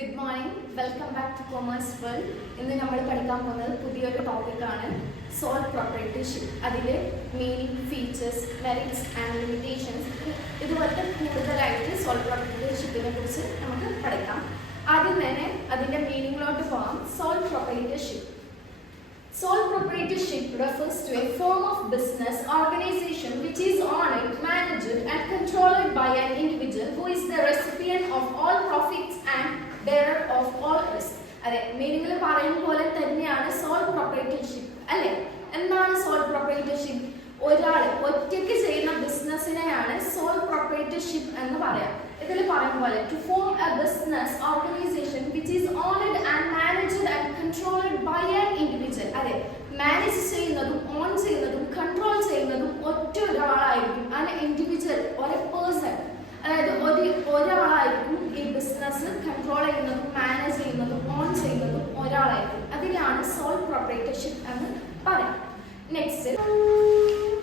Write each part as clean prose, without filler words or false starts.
Good morning. Welcome back to Commerce World. ഇന്ന് നമ്മൾ പഠിക്കാൻ പോകുന്നത് പുതിയൊരു ടോപ്പിക്കാണ് സോൾ പ്രൊപ്രൈറ്റർഷിപ്പ്. അതിലെ meaning, features, merits and limitations ഇതുപോലത്തെ കൂടുതലായിട്ട് സോൾ പ്രൊപ്രൈറ്റർഷിപ്പിനെ കുറിച്ച് നമുക്ക് പഠിക്കാം. ആദ്യം തന്നെ അതിൻ്റെ മീനിങ്ങിലോട്ട് പോകാം. Sole proprietorship. Sole proprietorship refers to a form of business organization which is owned, managed and controlled by an individual who is the recipient of all profits and bearer of all risk. അതെ, മീനിങ്ങിൽ പറയുന്ന പോലെ തന്നെയാണ് soul proprietorship അല്ലേ? എന്താണ് soul proprietorship? ഒരാൾ ഒറ്റയ്ക്ക് ചെയ്യുന്ന ബിസിനസ്സിനെയാണ് soul proprietorship എന്ന് പറയാം. ഇതിൽ പറയുന്ന പോലെ to form a business organisation which is owned and managed and controlled by an individual. അതെ, മാനേജ് ചെയ്യുന്നതും ഓൺ ചെയ്യുന്നതും കൺട്രോൾ ചെയ്യുന്നതും ഒറ്റ ഒരാളായിരിക്കും. ആൻ ഇൻഡിവിജ്വൽ, ഒരു പേഴ്സൺ, അതായത് ഒരാളായിരിക്കും ഈ ബിസിനസ് കൺട്രോൾ ചെയ്യുന്നതും മാനേജ് ചെയ്യുന്നതും ഓൺ ചെയ്യുന്നതും ഒരാളായിരിക്കും. അതിലാണ് സോൾ പ്രൊപ്രൈറ്റർഷിപ്പ് എന്ന് പറയാം. നെക്സ്റ്റ്,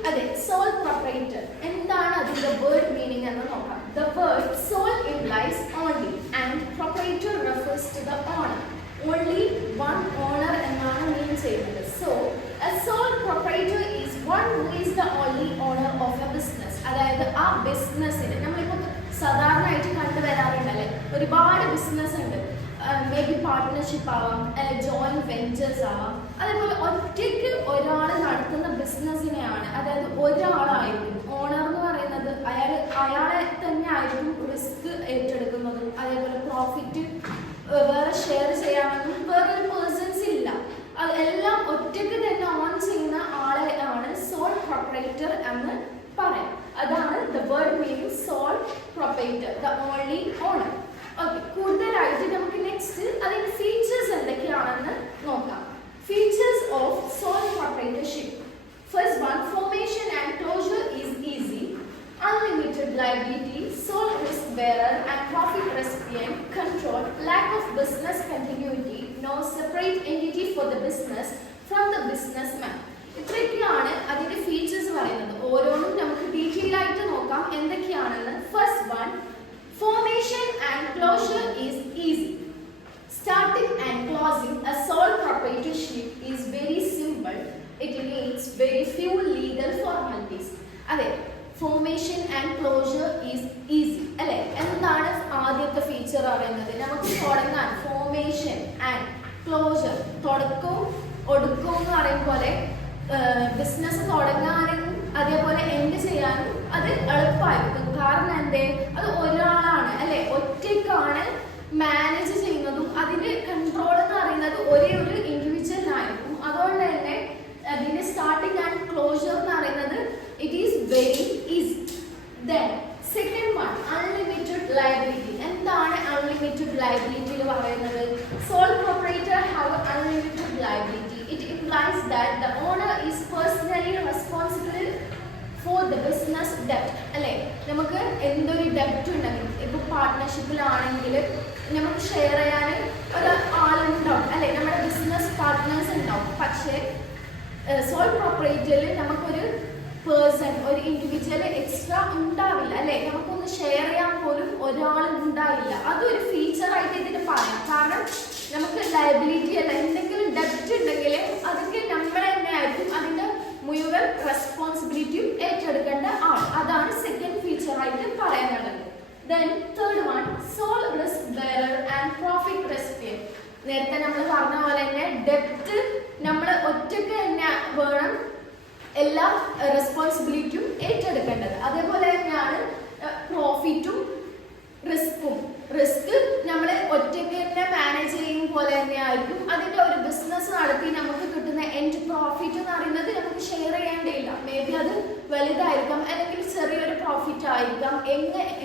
അതെ, സോൾ പ്രൊപ്രൈറ്റർ എന്താണ് അതിന്റെ വേർഡ് മീനിങ് എന്ന് നോക്കാം. The word sole implies only and proprietor refers to the owner. Only one owner എന്നാണ് മീൻ ചെയ്യുന്നത്. So a sole proprietor is one who is the only owner of a business. അതായത് ആ ബിസിനസ്സിന് നമ്മളിപ്പോൾ സാധാരണയായിട്ട് കണ്ടുവരാറുണ്ടല്ലേ, ഒരുപാട് ബിസിനസ് ഉണ്ട്. മേ ബി പാർട്ട്ണർഷിപ്പ് ആവാം, ജോയിന്റ് വെഞ്ചേഴ്സ് ആവാം. അതേപോലെ ഒറ്റയ്ക്ക് ഒരാൾ നടത്തുന്ന ബിസിനസ്സിനെയാണ്, അതായത് ഒരാളായിരിക്കും ഓണർ എന്ന് പറയുന്നത്. അയാളെ തന്നെ ആയിരിക്കും റിസ്ക് ഏറ്റെടുക്കുന്നതും അതേപോലെ പ്രോഫിറ്റ് വേറെ ഷെയർ ചെയ്യാനൊന്നും വേറൊരു പേഴ്സൺസ് ഇല്ല. അതെല്ലാം ഒറ്റയ്ക്ക് തന്നെ ഓൺ ചെയ്യുന്ന ആളെ ആണ് സോൾ പ്രൊപ്രൈറ്റർ എന്ന് പറയാം. അതാണ് the word meaning sole proprietor, the only owner. Okay, കൂടുതലായിട്ട് നമുക്ക് നെക്സ്റ്റ് അതിന്റെ ഫീച്ചേഴ്സ് എന്തൊക്കെയാണെന്ന് നോക്കാം. Features of sole proprietorship. First one, formation and closure is easy, unlimited liability, sole risk bearer and profit recipient, control, lack of business continuity, no separate entity for the business from the businessman. ഇത്രയൊക്കെയാണ് അതിന്റെ features പറയുന്നത്. ഓരോന്നും നമുക്ക് detail ആയിട്ട് നോക്കാം എന്തൊക്കെയാണെന്ന്. First one, formation and closure is easy. Starting and closing a sole proprietorship is very simple. It needs very few legal formalities. അതെ, formation and closure is easy അല്ലേ? എന്താണ് ആദ്യത്തെ ഫീച്ചർ പറയുന്നത്? നമുക്ക് തുടങ്ങാൻ ഫോർമേഷൻ ആൻഡ് ക്ലോഷർ, തുടക്കവും ഒടുക്കവും എന്ന് പറയും പോലെ ബിസിനസ് തുടങ്ങാനും അതേപോലെ എൻഡ് ചെയ്യാനും അത് എളുപ്പമായിരിക്കും. കാരണം എന്തേ, അത് ഒരാളാണ് അല്ലെ, ഒറ്റയ്ക്കാണ് മാനേജ് ചെയ്യുന്നതും അതിന്റെ കൺട്രോൾ എന്ന് പറയുന്നത് ഒരേ ഒരു ഇൻഡിവിജ്വലിനായിരിക്കും. അതുകൊണ്ട് തന്നെ അതിന്റെ സ്റ്റാർട്ടിങ് ആൻഡ് ക്ലോഷർ എന്ന് പറയുന്നത് it is very easy. Then second one, unlimited liability. എന്താണ് അൺലിമിറ്റഡ് ലയബിലിറ്റി പറയുന്നത്? Sole proprietor have unlimited liability. It implies that the owner is personally responsible for the business debt. അല്ലേ, നമുക്ക് എന്തൊരു ഡെപ്റ്റ് ഉണ്ടെങ്കിൽ, ഇപ്പോൾ പാർട്ട്ണർഷിപ്പിലാണെങ്കിൽ നമുക്ക് ഷെയർ ചെയ്യാൻ ഒരു ആളുണ്ടാവും അല്ലേ, നമ്മുടെ ബിസിനസ് പാർട്ട്നേഴ്സ് ഉണ്ടാവും. പക്ഷേ സോൾ പ്രൊപ്രൈറ്ററിൽ നമുക്കൊരു പേഴ്സൺ, ഒരു ഇൻഡിവിജ്വൽ എക്സ്ട്രാ ഉണ്ടാവില്ല അല്ലേ, നമുക്കൊന്ന് ഷെയർ ചെയ്യാൻ പോലും ഒരാൾ ഉണ്ടാവില്ല. അതൊരു ഫീച്ചറായിട്ട് ഇതിന് പറയാം. കാരണം നമുക്ക് ലയബിലിറ്റി അല്ല, എന്തെങ്കിലും ഡെപ്റ്റ് ഉണ്ടെങ്കിൽ അതൊക്കെ നമ്മൾ തന്നെ ആയിരിക്കും അതിൻ്റെ മുഴുവൻ റെസ്പോൺസിബിലിറ്റിയും ഏറ്റെടുക്കേണ്ട ആൾ. അതാണ് സെക്കൻഡ് ഫീച്ചറായിട്ട് പറയാനുള്ളത്. Then third one, sole risk bearer and profit recipient. നേരത്തെ നമ്മൾ പറഞ്ഞ പോലെ തന്നെ ഡെപ്റ്റ് നമ്മൾ ഒറ്റയ്ക്ക് തന്നെ വേണം എല്ലാ റെസ്പോൺസിബിലിറ്റിയും ഏറ്റെടുക്കേണ്ടത്. അതേപോലെ തന്നെയാണ് പ്രോഫിറ്റും റിസ്ക്കും. റിസ്ക് നമ്മൾ ഒറ്റയ്ക്ക് തന്നെ മാനേജ് ചെയ്യും പോലെ തന്നെ ആയിരിക്കും. അതിൻ്റെ ഒരു ബിസിനസ് നടത്തി നമുക്ക് കിട്ടുന്ന എൻഡ് പ്രോഫിറ്റ് എന്ന് പറയുന്നത് നമുക്ക് ഷെയർ ചെയ്യേണ്ടതില്ല. മേ ബി അത് വലുതായിരിക്കാം അല്ലെങ്കിൽ ചെറിയൊരു പ്രോഫിറ്റ് ആയിരിക്കാം.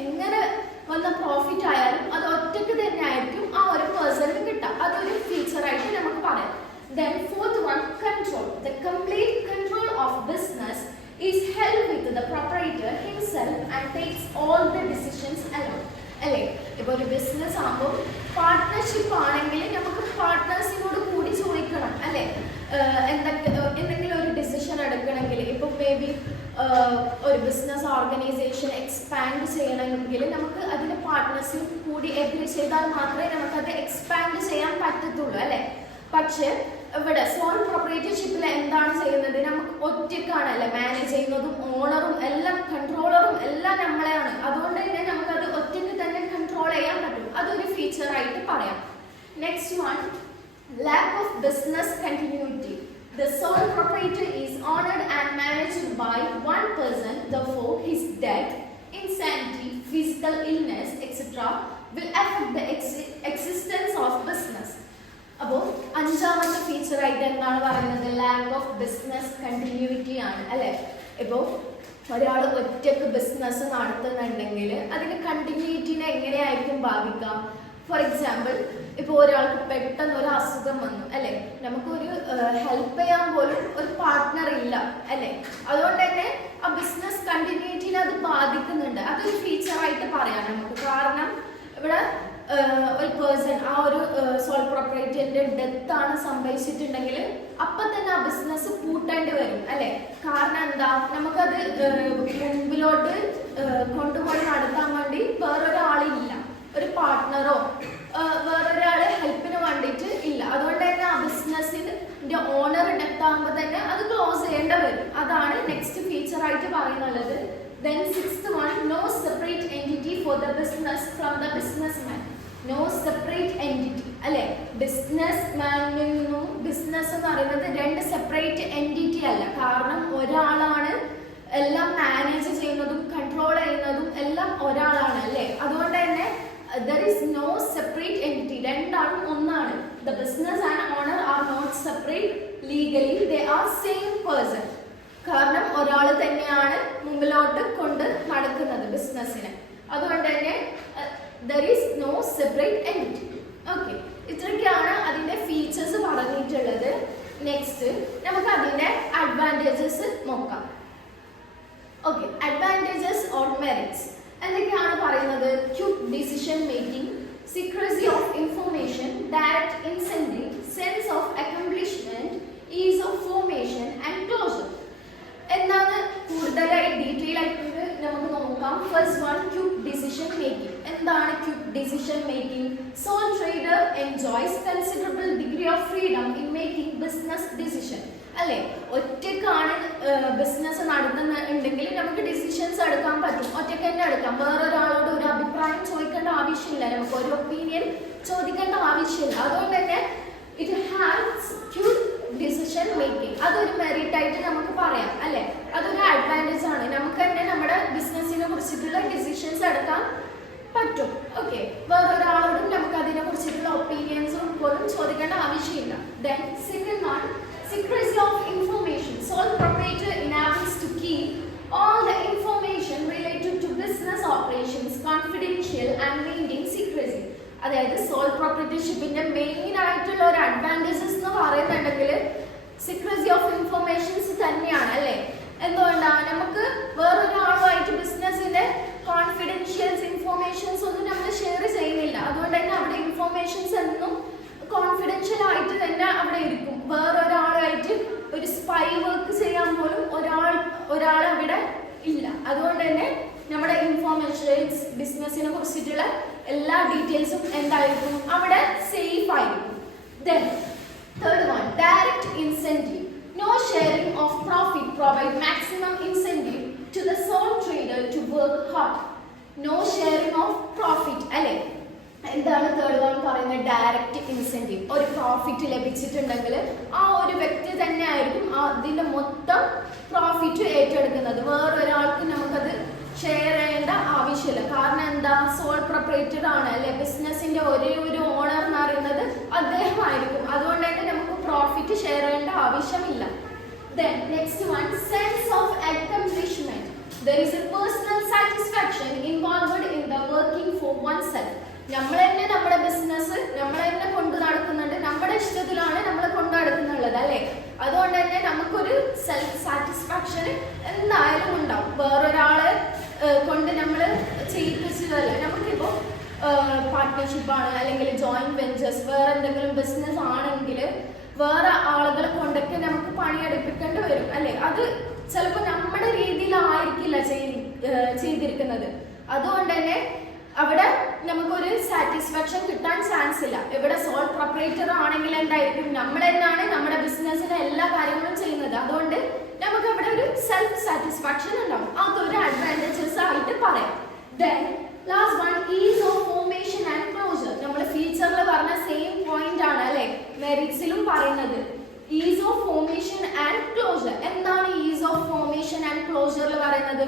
എങ്ങനെ വന്ന പ്രോഫിറ്റ് ആയാലും അത് ഒറ്റയ്ക്ക് തന്നെ ആയിരിക്കും ആ ഒരു പേഴ്സണിന് കിട്ടുക. അതൊരു ഫീച്ചറായിട്ട് നമുക്ക് പറയാം. Then fourth one, control. The complete control of business is held with the proprietor himself and takes all the decisions alone. അല്ലേ, ഇപ്പോൾ ഒരു ബിസിനസ് ആകുമ്പോൾ പാർട്ട്ണർഷിപ്പ് ആണെങ്കിൽ നമുക്ക് പാർട്ട്നേഴ്സിനോട് കൂടി ചോദിക്കണം അല്ലേ, എന്തെങ്കിലും ഒരു ഡിസിഷൻ എടുക്കണമെങ്കിൽ. ഇപ്പോൾ മേ ബി ഒരു ബിസിനസ് ഓർഗനൈസേഷൻ എക്സ്പാൻഡ് ചെയ്യണമെങ്കിൽ നമുക്ക് അതിൻ്റെ പാർട്ട്നേഴ്സും കൂടി എഗ്രി ചെയ്താൽ മാത്രമേ നമുക്കത് എക്സ്പാൻഡ് ചെയ്യാൻ പറ്റത്തുള്ളൂ അല്ലേ. പക്ഷെ ഇവിടെ സോൾ പ്രൊപ്പറേറ്റർഷിപ്പിൽ എന്താണ് ചെയ്യുന്നത്, നമുക്ക് ഒറ്റക്കാണല്ലേ മാനേജ് ചെയ്യുന്നതും ഓണറും എല്ലാം കൺട്രോളറും എല്ലാം നമ്മളെയാണ്. അതുകൊണ്ട് തന്നെ നമുക്കത് ഒറ്റയ്ക്ക് തന്നെ കൺട്രോൾ ചെയ്യാൻ പറ്റും. അതൊരു ഫീച്ചറായിട്ട് പറയാം. Next one, lack of business continuity. The sole proprietor is owned and managed by one person, therefore his death, insanity, physical illness, etc. will affect the existence of business. അപ്പോൾ അഞ്ചാമത്തെ ഫീച്ചറായിട്ട് എന്താണ് പറയുന്നത്, ലാക്ക് ഓഫ് ബിസിനസ് കണ്ടിന്യൂറ്റി ആണ് അല്ലേ. ഇപ്പോൾ ഒരാൾ ഒറ്റയ്ക്ക് business നടത്തുന്നുണ്ടെങ്കിൽ അതിന് കണ്ടിന്യൂറ്റിനെ എങ്ങനെയായിരിക്കും ബാധിക്കാം. ഫോർ എക്സാമ്പിൾ, ഇപ്പോൾ ഒരാൾക്ക് പെട്ടെന്ന് ഒരു അസുഖം വന്നു അല്ലേ, നമുക്കൊരു ഹെൽപ്പ് ചെയ്യാൻ പോലും ഒരു പാർട്ട്ണർ ഇല്ല അല്ലേ. അതുകൊണ്ട് തന്നെ ആ ബിസിനസ് കണ്ടിന്യൂറ്റിനെ അത് ബാധിക്കുന്നുണ്ട്. അതൊരു ഫീച്ചറായിട്ട് പറയാം നമുക്ക്. കാരണം ഇവിടെ ഒരു പേഴ്സൺ, ആ ഒരു സോൾ പ്രൊപ്പറേറ്ററിന്റെ ഡെത്ത് ആണ് സംഭവിച്ചിട്ടുണ്ടെങ്കിൽ അപ്പം തന്നെ ആ ബിസിനസ് പൂട്ടേണ്ടി വരും അല്ലേ. കാരണം എന്താ, നമുക്കത് മുമ്പിലോട്ട് കൊണ്ടുപോയി നടത്താൻ വേണ്ടി വേറൊരാളില്ല, ഒരു പാർട്ട്ണറോ വേറൊരാളെ ഹെൽപ്പിന് വേണ്ടിയിട്ട് ഇല്ല. അതുകൊണ്ട് തന്നെ ആ ബിസിനസ്സിന്റെ ഓണർ ഡെത്ത് ആകുമ്പോൾ തന്നെ അത് ക്ലോസ് ചെയ്യേണ്ടി വരും. അതാണ് next ഫീച്ചറായിട്ട് പറയുന്നുള്ളത്. Then sixth one, no separate entity for the business from the businessman. No separate entity അല്ലേ. ബിസിനസ് മാനിൽ നിന്നും ബിസിനസ് എന്ന് പറയുന്നത് രണ്ട് സെപ്പറേറ്റ് എൻറ്റിറ്റി അല്ല. കാരണം ഒരാളാണ് എല്ലാം മാനേജ് ചെയ്യുന്നതും കൺട്രോൾ ചെയ്യുന്നതും എല്ലാം ഒരാളാണ് അല്ലേ. അതുകൊണ്ട് തന്നെ there is no separate entity. രണ്ടാളും ഒന്നാണ്. The business and owner are not separate legally. They are same person. കാരണം ഒരാൾ തന്നെയാണ് മുമ്പിലോട്ട് കൊണ്ട് നടക്കുന്നത് ബിസിനസ്സിന്. അതുകൊണ്ട് തന്നെ there is no separate entity. Okay, ഇത്രയൊക്കെയാണ് അതിൻ്റെ ഫീച്ചേഴ്സ് പറഞ്ഞിട്ടുള്ളത്. നെക്സ്റ്റ് നമുക്ക് അതിൻ്റെ അഡ്വാൻറ്റേജസ് നോക്കാം. ഓക്കെ, അഡ്വാൻറ്റേജസ് ഓർ മെറിറ്റ്സ് എന്തൊക്കെയാണ് പറയുന്നത്. Quick decision making, secrecy of information, direct incentive, sense of accomplishment, ease of formation and closure. എന്താണ് കൂടുതലായി ഡീറ്റെയിൽ ആയിട്ട് നമുക്ക് നോക്കാം. First one, quick decision making. എന്താണ് quick decision making? Sole trader enjoys considerable degree of freedom in making business decision അല്ലേ. ഒറ്റക്കാണ് business നടത്തുന്നുണ്ടെങ്കിൽ നമുക്ക് decisions എടുക്കാൻ പറ്റും, ഒറ്റയ്ക്ക് തന്നെ എടുക്കാം. വേറൊരാളോട് ഒരു അഭിപ്രായം ചോദിക്കേണ്ട ആവശ്യമില്ല, നമുക്ക് ഒരു ഒപ്പീനിയൻ ചോദിക്കേണ്ട ആവശ്യമില്ല. അതുകൊണ്ട് തന്നെ it has quick decision making. അതൊരു മെറിറ്റ് ആയിട്ട് നമുക്ക് പറയാം അല്ലേ. അതൊരു അഡ്വാൻറ്റേജ് ആണ്. നമുക്ക് തന്നെ നമ്മുടെ ബിസിനസ്സിനെ കുറിച്ചിട്ടുള്ള ഡിസിഷൻസ് എടുക്കാൻ പറ്റും. ഓക്കെ, വേറൊരാളോടും നമുക്ക് അതിനെ കുറിച്ചിട്ടുള്ള ഒപ്പീനിയൻസും പോലും ചോദിക്കേണ്ട ആവശ്യമില്ല. Then second one, secrecy of information. Sole proprietor enables to keep all the information related to business operations confidential and maintain secrecy. അതായത് സോൾ പ്രൊപ്പറേറ്റർഷിപ്പിന്റെ മെയിൻ ആയിട്ടുള്ള ഒരു അഡ്വാൻറ്റേജസ് എന്ന് പറയുന്നുണ്ടെങ്കിൽ സീക്രസി ഓഫ് ഇൻഫർമേഷൻസ് തന്നെയാണ് അല്ലേ. എന്തുകൊണ്ടാണ്, നമുക്ക് വേറൊരാളുമായിട്ട് ബിസിനസിന്റെ കോൺഫിഡൻഷ്യൽസ് ഇൻഫർമേഷൻസ് ഒന്നും നമ്മൾ ഷെയർ ചെയ്യുന്നില്ല. അതുകൊണ്ട് തന്നെ അവിടെ ഇൻഫർമേഷൻസ് എന്നും കോൺഫിഡൻഷ്യൽ ആയിട്ട് തന്നെ അവിടെ ഇരിക്കും. വേറൊരാളായിട്ട് ഒരു സ്പൈ വർക്ക് ചെയ്യാൻ പോലും ഒരാൾ അവിടെ ഇല്ല. അതുകൊണ്ട് തന്നെ നമ്മുടെ ഇൻഫോർമേഷൻസ് ബിസിനസ്സിനെ കുറിച്ചിട്ടുള്ള എല്ലാ ഡീറ്റെയിൽസും എന്തായിരിക്കും അവിടെ സേഫ് ആയിരിക്കും. Then third one, direct incentive. No sharing of profit provide maximum incentive to the sole trader to work hard. No sharing of profit അല്ലേ. എന്താണ് തേർഡ് വൺ പറയുന്നത്? Direct incentive. ഒരു പ്രോഫിറ്റ് ലഭിച്ചിട്ടുണ്ടെങ്കിൽ ആ ഒരു വ്യക്തി തന്നെ ആയിരിക്കും അതിന്റെ മൊത്തം പ്രോഫിറ്റ് ഏറ്റെടുക്കുന്നത്. വേറൊരാൾക്ക് നമുക്കത് ഷെയർ ചെയ്യേണ്ട ആവശ്യമില്ല. കാരണം എന്താ, സോൾ പ്രൊപ്പറേറ്റർ ആണ് അല്ലെ. ബിസിനസിന്റെ ഒരേ ഒരു ഓണർ എന്ന് പറയുന്നത് അദ്ദേഹമായിരിക്കും. അതുകൊണ്ട് തന്നെ നമുക്ക് പ്രോഫിറ്റ് ഷെയർ ചെയ്യേണ്ട ആവശ്യമില്ല. Then next one, sense of accomplishment. There is a personal satisfaction involved in the working for oneself. നമ്മൾ തന്നെ നമ്മുടെ ബിസിനസ് നമ്മൾ തന്നെ കൊണ്ടു നടക്കുന്നുണ്ട്, നമ്മുടെ ഇഷ്ടത്തിലാണ് നമ്മൾ കൊണ്ടു നടക്കുന്നുള്ളത് അല്ലേ. അതുകൊണ്ട് തന്നെ നമുക്കൊരു സെൽഫ് സാറ്റിസ്ഫാക്ഷൻ എന്തായാലും ഉണ്ടാവും. വേറൊരാളെ കൊണ്ട് നമ്മൾ ചെയ്യിപ്പിച്ചതല്ല. നമുക്കിപ്പോൾ പാർട്ട്ണർഷിപ്പാണ് അല്ലെങ്കിൽ ജോയിന്റ് വെഞ്ചേഴ്സ് വേറെ എന്തെങ്കിലും ബിസിനസ് ആണെങ്കിൽ വേറെ ആളുകളെ കൊണ്ടൊക്കെ നമുക്ക് പണിയെടുപ്പിക്കേണ്ടി വരും അല്ലേ. അത് ചിലപ്പോൾ നമ്മുടെ രീതിയിലായിരിക്കില്ല ചെയ്തിരിക്കുന്നത്. അതുകൊണ്ട് തന്നെ അവിടെ നമുക്കൊരു സാറ്റിസ്ഫാക്ഷൻ കിട്ടാൻ ചാൻസ് ഇല്ല. ഇവിടെ സോൾ പ്രൊപ്പറേറ്റർ ആണെങ്കിൽ എന്തായിരിക്കും, നമ്മൾ തന്നെയാണ് നമ്മുടെ ബിസിനസ്സിലെ എല്ലാ കാര്യങ്ങളും ചെയ്യുന്നത്. അതുകൊണ്ട് നമുക്ക് അവിടെ ഒരു സെൽഫ് സാറ്റിസ്ഫാക്ഷൻ ഉണ്ടാവും. അതൊരു അഡ്വാൻറ്റേജസ് ആയിട്ട് പറയാം. Then last one, is of formation and closure. നമ്മൾ ഫീച്ചറിൽ പറഞ്ഞ സെയിം പോയിന്റ് ആണ് അല്ലെ മെറിറ്റ്സിലും പറയുന്നത്. Is of formation and closure. എന്താണ് ഈസ് ഓഫ് ഫോർമേഷൻ ആൻഡ് ക്ലോഷറിൽ പറയുന്നത്?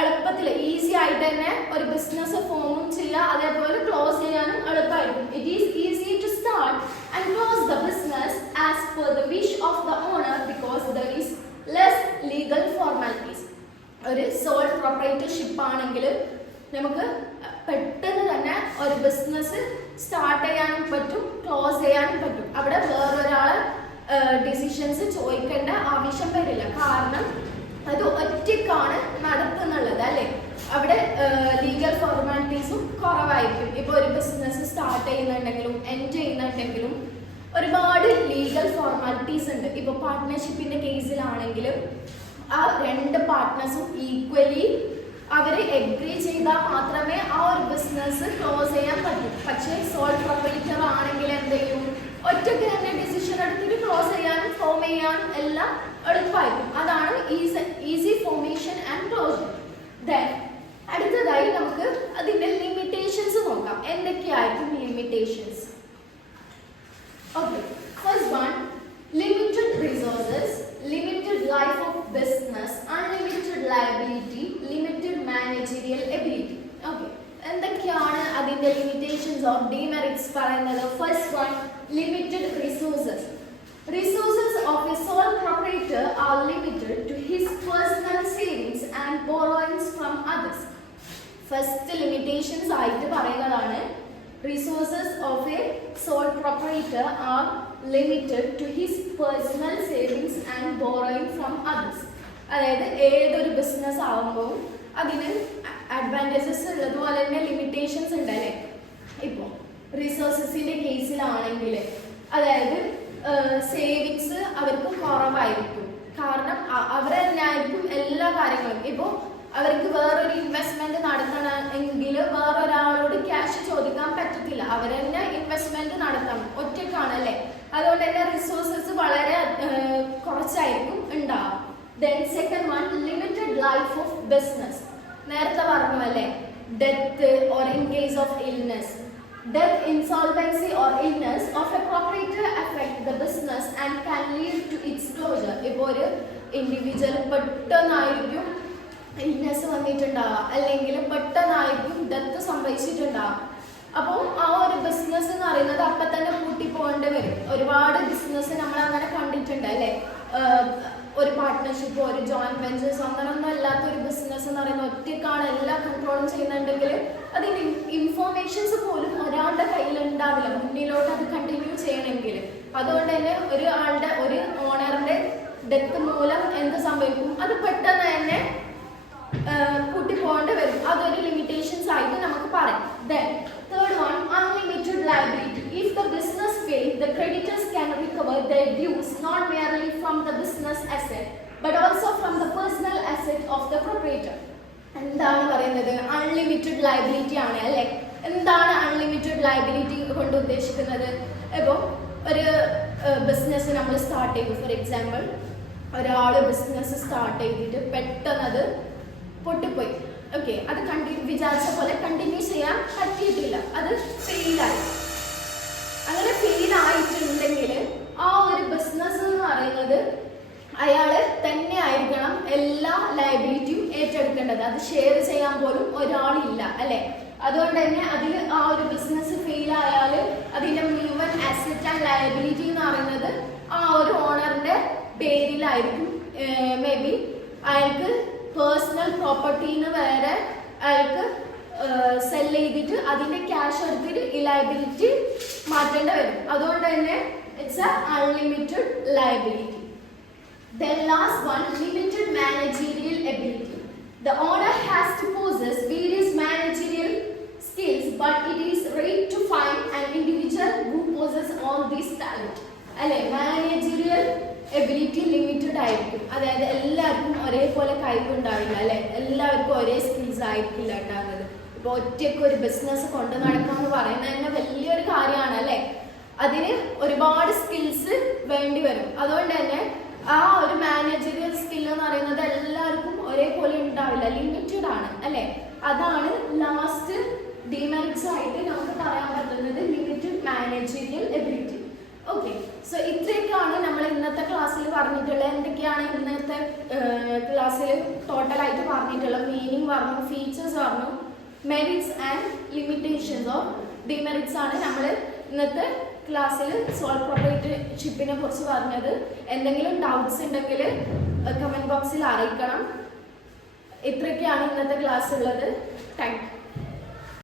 എളുപ്പത്തിൽ ഈസി ആയിട്ട് തന്നെ ഒരു ബിസിനസ് ഫോമും ചെയ്യുക, അതേപോലെ ക്ലോസ് ചെയ്യാനും എളുപ്പമായിരിക്കും. It is easy to start and close the business as per the wish of the owner because there is less legal formalities. ഒരു സോൾ പ്രൊപ്പറേറ്റർഷിപ്പ് ആണെങ്കിൽ നമുക്ക് പെട്ടെന്ന് തന്നെ ഒരു ബിസിനസ് സ്റ്റാർട്ട് ചെയ്യാനും പറ്റും, ക്ലോസ് ചെയ്യാനും പറ്റും. അവിടെ വേറൊരാൾ ഡിസിഷൻസ് ചോദിക്കേണ്ട ആവശ്യം വരില്ല. കാരണം അത് ഒറ്റയ്ക്കാണ് നടത്തുന്നുള്ളത് അല്ലേ. അവിടെ ലീഗൽ ഫോർമാലിറ്റീസും കുറവായിരിക്കും. ഇപ്പോൾ ഒരു ബിസിനസ് സ്റ്റാർട്ട് ചെയ്യുന്നുണ്ടെങ്കിലും എൻഡ് ചെയ്യുന്നുണ്ടെങ്കിലും ഒരുപാട് ലീഗൽ ഫോർമാലിറ്റീസ് ഉണ്ട്. ഇപ്പോൾ പാർട്ട്ണർഷിപ്പിന്റെ കേസിലാണെങ്കിലും ആ രണ്ട് പാർട്ട്നേഴ്സും ഈക്വലി അവർ എഗ്രി ചെയ്താൽ മാത്രമേ ആ ഒരു ബിസിനസ് ക്ലോസ് ചെയ്യാൻ പറ്റൂ. പക്ഷേ സോൾ പ്രൊപ്പറേറ്റർ ആണെങ്കിൽ എന്ത് ചെയ്യും, ഒറ്റയ്ക്ക് തന്നെ ഡിസിഷൻ എടുത്തിട്ട് ക്ലോസ് ചെയ്യാനും ഫോം ചെയ്യാനും എല്ലാം എളുപ്പമായിരിക്കും. അതാണ് easy formation and closure. Then അടുത്തതായി നമുക്ക് അതിന്റെ ലിമിറ്റേഷൻസ് നോക്കാം. എന്തൊക്കെയായിരിക്കും limitations? Okay, first one, limited resources, limited life of business, unlimited liability, limited managerial ability. Okay, എന്തൊക്കെയാണ് അതിന്റെ ലിമിറ്റേഷൻസ് ഓർ ഡിമെറിറ്റ്സ് പറയുന്നത്? First one, limited resources. Resources of a sole proprietor are limited to his personal savings and borrowings from others. First limitations ആയിട്ട് പറയുന്നതാണ് resources of a sole proprietor are limited to his personal savings and borrowing from others. അതായത് ഏതൊരു business ആവുമ്പോൾ അതിന് advantages ഉള്ളതുപോലെ തന്നെ limitations ഉണ്ടല്ലേ. ഇപ്പോൾ റിസോഴ്സസിന്റെ കേസിലാണെങ്കിൽ അതായത് സേവിങ്സ് അവർക്ക് കുറവായിരിക്കും. കാരണം അവർ തന്നെയായിരിക്കും എല്ലാ കാര്യങ്ങളും. ഇപ്പോൾ അവർക്ക് വേറൊരു ഇൻവെസ്റ്റ്മെന്റ് നടത്തണമെങ്കിൽ വേറൊരാളോട് ക്യാഷ് ചോദിക്കാൻ പറ്റത്തില്ല. അവർ തന്നെ ഇൻവെസ്റ്റ്മെന്റ് നടത്തണം, ഒറ്റയ്ക്കാണല്ലേ. അതുകൊണ്ട് തന്നെ റിസോഴ്സസ് വളരെ കുറച്ചായിരിക്കും ഉണ്ടാവുക. Then second one, limited life of business. നേരത്തെ പറഞ്ഞു അല്ലേ, death or in case of illness. Death, insolvency or illness of a proprietor affect the business and can lead to its closure. ഇപ്പോൾ ഒരു ഇൻഡിവിജ്വൽ പെട്ടെന്നായിരിക്കും ഇൽനെസ് വന്നിട്ടുണ്ടാവുക, അല്ലെങ്കിൽ പെട്ടെന്നായിരിക്കും death സംഭവിച്ചിട്ടുണ്ടാവുക. അപ്പോൾ ആ ഒരു business എന്ന് പറയുന്നത് അപ്പം തന്നെ പൂട്ടിപ്പോകേണ്ടി വരും. ഒരുപാട് ബിസിനസ് നമ്മൾ അങ്ങനെ കണ്ടിട്ടുണ്ട് അല്ലേ. ഒരു പാർട്ട്ണർഷിപ്പോ ഒരു ജോയിന്റ് വെഞ്ചേഴ്സോ അങ്ങനൊന്നും അല്ലാത്ത ഒരു ബിസിനസ് എന്ന് പറയുന്നത് ഒറ്റയ്ക്കാണ് എല്ലാ കൺട്രോളും ചെയ്യുന്നുണ്ടെങ്കിൽ അതിന് ഇൻഫോർമേഷൻസ് പോലും ഒരാളുടെ കയ്യിൽ ഉണ്ടാവില്ല മുന്നിലോട്ട് അത് കണ്ടിന്യൂ ചെയ്യണമെങ്കിൽ. അതുകൊണ്ട് തന്നെ ഒരു ഓണറിന്റെ ഡെത്ത് മൂലം എന്ത് സംഭവിക്കും, അത് പെട്ടെന്ന് തന്നെ കൂട്ടി പോകേണ്ടി വരും. അതൊരു ലിമിറ്റേഷൻസ് ആയിട്ട് നമുക്ക് പറയാം. Then third one, unlimited liability. If the business fails, the creditors can recover their dues not merely from the business asset but also from the personal asset of the proprietor. എന്താണ് പറയുന്നത്? Unlimited liability ആണ് അല്ലേ. എന്താണ് unlimited liability കൊണ്ട് ഉദ്ദേശിക്കുന്നത്? ഇപ്പോൾ ഒരു business നമ്മൾ സ്റ്റാർട്ട് ചെയ്തു. ഫോർ എക്സാമ്പിൾ, ഒരാൾ ബിസിനസ് സ്റ്റാർട്ട് ചെയ്തിട്ട് പെട്ടെന്ന് അത് പൊട്ടിപ്പോയി. ഓക്കെ, അത് വിചാരിച്ച പോലെ കണ്ടിന്യൂ ചെയ്യാൻ പറ്റിയിട്ടില്ല, അത് ഫെയിലായി. അങ്ങനെ ഫെയിലായിട്ടുണ്ടെങ്കിൽ ആ ഒരു ബിസിനസ് എന്ന് പറയുന്നത് അയാൾ തന്നെ ആയിരിക്കണം എല്ലാ ലയബിലിറ്റിയും ഏറ്റെടുക്കേണ്ടത്. അത് ഷെയർ ചെയ്യാൻ പോലും ഒരാളില്ല അല്ലെ. അതുകൊണ്ട് തന്നെ അതിൽ ആ ഒരു ബിസിനസ് ഫെയിലായാൽ അതിന്റെ മുഴുവൻ അസറ്റ് ആൻഡ് ലയബിലിറ്റി എന്ന് പറയുന്നത് ആ ഒരു ഓണറിന്റെ പേരിലായിരിക്കും. മേ ബി അയാൾക്ക് പേഴ്സണൽ പ്രോപ്പർട്ടീന്ന് വേറെ അയാൾക്ക് സെല് ചെയ്തിട്ട് അതിന്റെ ക്യാഷ് എടുത്തിട്ട് ഈ ലയബിലിറ്റി മാറ്റേണ്ടി വരും. അതുകൊണ്ട് തന്നെ it's A unlimited liability. Then last one, limited managerial ability. The owner has to possess various managerial skills, but it is rare to find an individual who possesses all these talent. അല്ലെ, managerial ability limited ആയിരിക്കും. അതായത് എല്ലാവർക്കും ഒരേപോലെ കഴിവുണ്ടാവില്ല അല്ലേ, എല്ലാവർക്കും ഒരേ skills ആയിരിക്കില്ല ഉണ്ടാകുന്നത്. ഇപ്പോൾ ഒറ്റയ്ക്ക് ഒരു ബിസിനസ് കൊണ്ട് നടക്കാന്ന് പറയുന്നത് തന്നെ വലിയൊരു കാര്യമാണ് അല്ലേ. അതിന് ഒരുപാട് സ്കിൽസ് വേണ്ടി വരും. അതുകൊണ്ട് തന്നെ ആ ഒരു മാനേജറിയൽ സ്കിൽ എന്ന് പറയുന്നത് എല്ലാവർക്കും ഒരേപോലെ ഉണ്ടാവില്ല, ലിമിറ്റഡ് ആണ് അല്ലേ. അതാണ് ലാസ്റ്റ് ഡിമെറിറ്റ്സ് ആയിട്ട് നമുക്ക് പറയാൻ പറ്റുന്നത്, limited managerial ability. Okay, so ഇത്രയൊക്കെയാണ് നമ്മൾ ഇന്നത്തെ ക്ലാസ്സിൽ പറഞ്ഞിട്ടുള്ളത്. എന്തൊക്കെയാണ് ഇന്നത്തെ ക്ലാസ്സിൽ ടോട്ടലായിട്ട് പറഞ്ഞിട്ടുള്ളത്? മീനിങ് പറഞ്ഞു, ഫീച്ചേഴ്സ് പറഞ്ഞു, merits and limitations or demerits ആണ് നമ്മൾ ഇന്നത്തെ ക്ലാസ്സിൽ സോൾ പ്രൊപ്പറേറ്റർഷിപ്പിനെ കുറിച്ച് പറഞ്ഞത്. എന്തെങ്കിലും ഡൗട്ട്സ് ഉണ്ടെങ്കിൽ കമൻറ്റ് ബോക്സിൽ അറിയിക്കണം. ഇത്രയൊക്കെയാണ് ഇന്നത്തെ ക്ലാസ് ഉള്ളത്. Thank you.